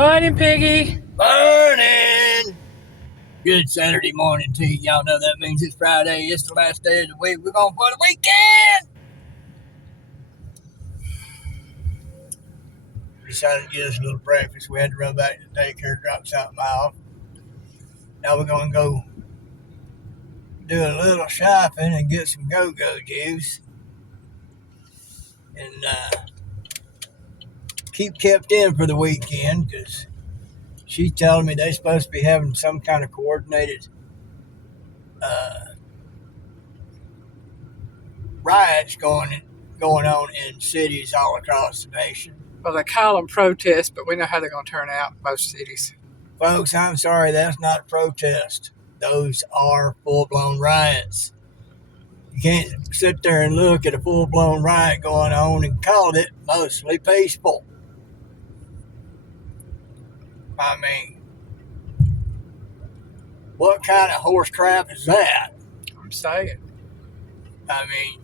Morning, Piggy. Morning! Good Saturday morning to you. Y'all know that means it's Friday. It's the last day of the week. We're going for the weekend! Decided to get us a little breakfast. We had to run back to the daycare, drop something off. Now we're going to go do a little shopping and get some go-go juice. And keep kept in for the weekend because she's telling me they're supposed to be having some kind of coordinated riots going on in cities all across the nation. Well, they call them protests, but we know how they're going to turn out in most cities. Folks, I'm sorry, that's not a protest. Those are full-blown riots. You can't sit there and look at a full-blown riot going on and call it mostly peaceful. I mean, what kind of horse crap is that? I'm saying. I mean,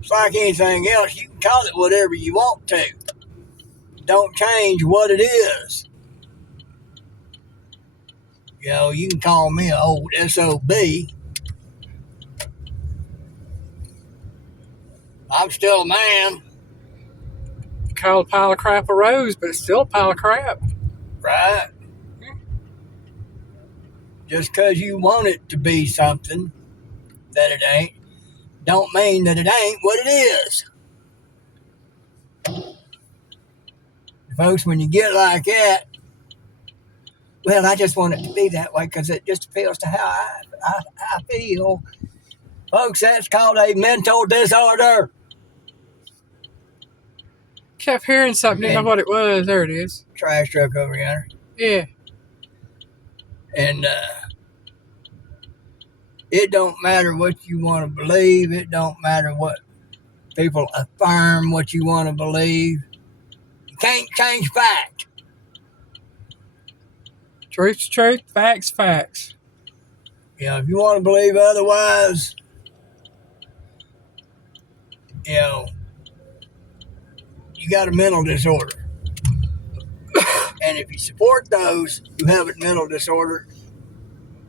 it's like anything else. You can call it whatever you want to. Don't change what it is. You know, you can call me an old SOB. I'm still a man. Call a pile of crap a rose, but it's still a pile of crap. Right? Just because you want it to be something that it ain't, don't mean that it ain't what it is. Folks, when you get like that, well, I just want it to be that way because it just appeals to how I feel. Folks, that's called a mental disorder. Kept hearing something, didn't know what it was. There it is. Trash truck over yonder. Yeah. And it don't matter what you want to believe. It don't matter what people affirm what you want to believe. You can't change fact. Truth's truth, facts, facts. You know, if you want to believe otherwise, you know, you got a mental disorder. And if you support those who have a mental disorder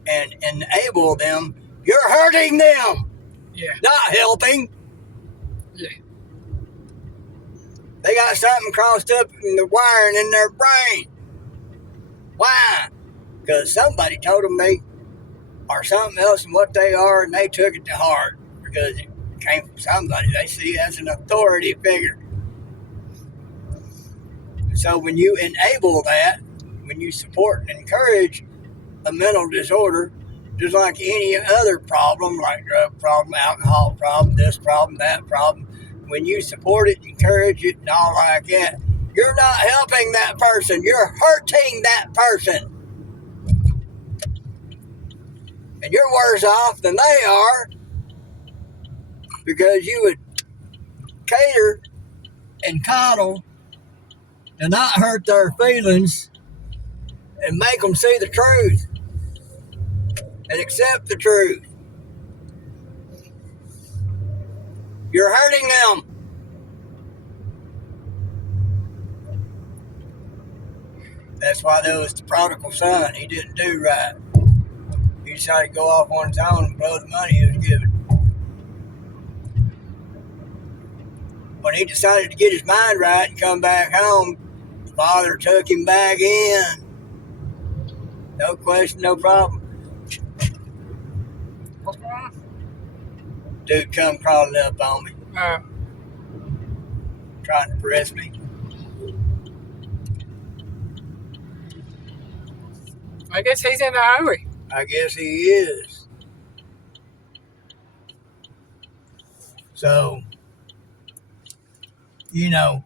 and enable them, you're hurting them. Yeah. Not helping. Yeah. They got something crossed up in the wiring in their brain. Why? Because somebody told them they are something else than what they are, and they took it to heart because it came from somebody they see as an authority figure. So when you enable that, when you support and encourage a mental disorder, just like any other problem, like drug problem, alcohol problem, this problem, that problem, when you support it, encourage it, and all like that, you're not helping that person. You're hurting that person. And you're worse off than they are because you would cater and coddle to not hurt their feelings and make them see the truth and accept the truth. You're hurting them. That's why there was the prodigal son. He didn't do right. He decided to go off on his own and blow the money he was given. When he decided to get his mind right and come back home, the father took him back in. No question, no problem. What's going on? Dude come crawling up on me, trying to press me. I guess he's in a hurry. I guess he is. So, you know,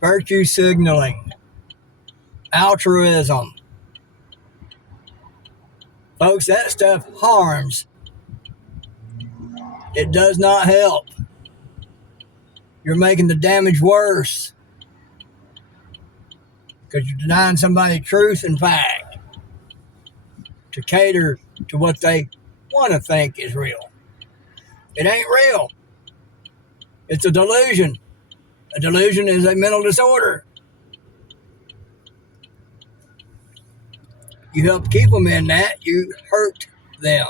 virtue signaling, altruism. Folks, that stuff harms. It does not help. You're making the damage worse because you're denying somebody truth and fact to cater to what they want to think is real. It ain't real. It's a delusion. A delusion is a mental disorder. You help keep them in that, you hurt them.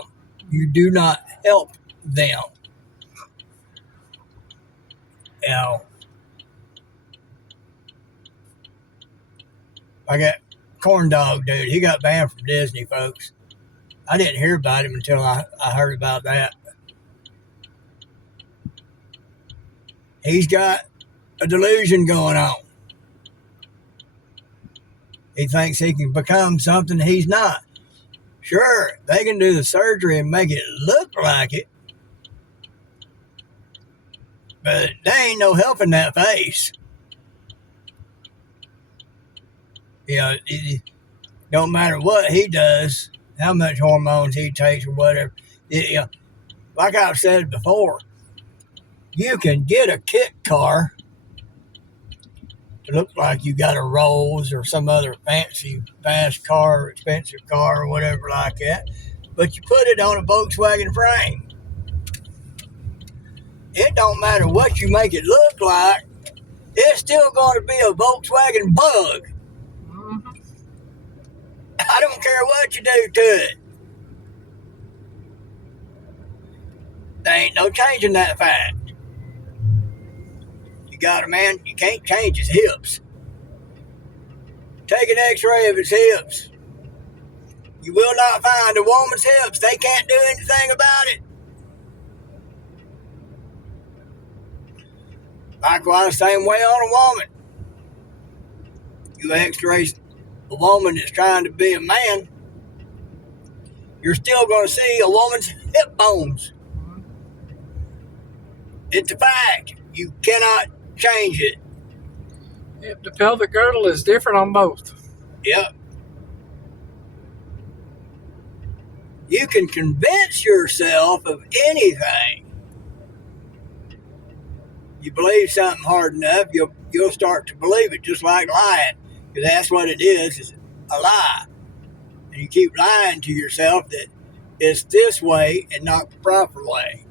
You do not help them. You know, like that corn dog dude, he got banned from Disney, folks. I didn't hear about him until I heard about that. He's got a delusion going on. He thinks he can become something he's not. Sure, they can do the surgery and make it look like it, but there ain't no helping that face. You know, it don't matter what he does, how much hormones he takes or whatever. You know, like I've said before, you can get a kit car to look like you got a Rolls or some other fancy, fast car or expensive car or whatever like that, but you put it on a Volkswagen frame. It don't matter what you make it look like, it's still going to be a Volkswagen Bug. Mm-hmm. I don't care what you do to it. There ain't no changing that fact. You got a man, you can't change his hips. Take an x-ray of his hips. You will not find a woman's hips. They can't do anything about it. Likewise, same way on a woman. You x-ray a woman that's trying to be a man, you're still going to see a woman's hip bones. It's a fact. You cannot change it. Yep, the pelvic girdle is different on both. Yep. You can convince yourself of anything. You believe something hard enough, you'll start to believe it, just like lying. Because that's what it is a lie. And you keep lying to yourself that it's this way and not the proper way.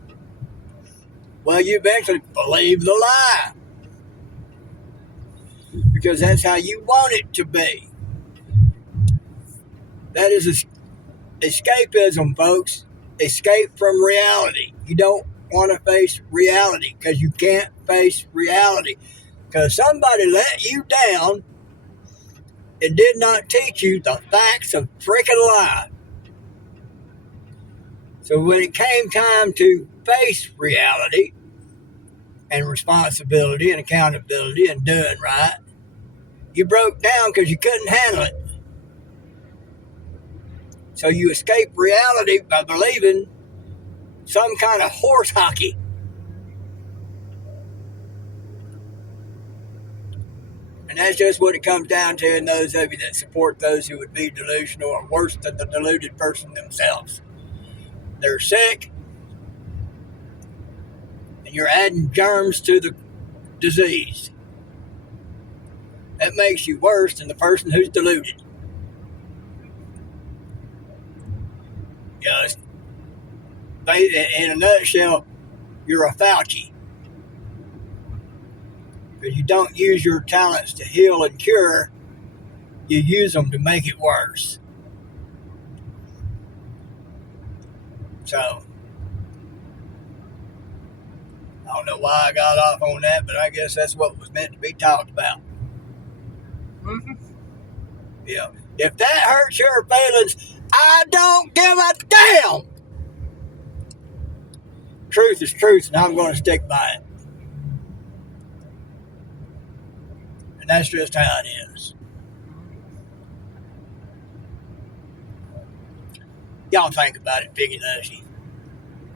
Well, you eventually believe the lie. Because that's how you want it to be. That is escapism, folks. Escape from reality. You don't want to face reality because you can't face reality. Because somebody let you down and did not teach you the facts of freaking life. So when it came time to face reality and responsibility and accountability and doing right, you broke down because you couldn't handle it. So you escape reality by believing some kind of horse hockey. And that's just what it comes down to in those of you that support those who would be delusional or worse than the deluded person themselves. They're sick, and you're adding germs to the disease. That makes you worse than the person who's deluded. Just, in a nutshell, you're a Fauci. Because you don't use your talents to heal and cure, you use them to make it worse. So, I don't know why I got off on that, but I guess that's what was meant to be talked about. Mm-hmm. Yeah. If that hurts your feelings, I don't give a damn. Truth is truth, and I'm going to stick by it. And that's just how it is. Y'all think about it, Piggy Lushy.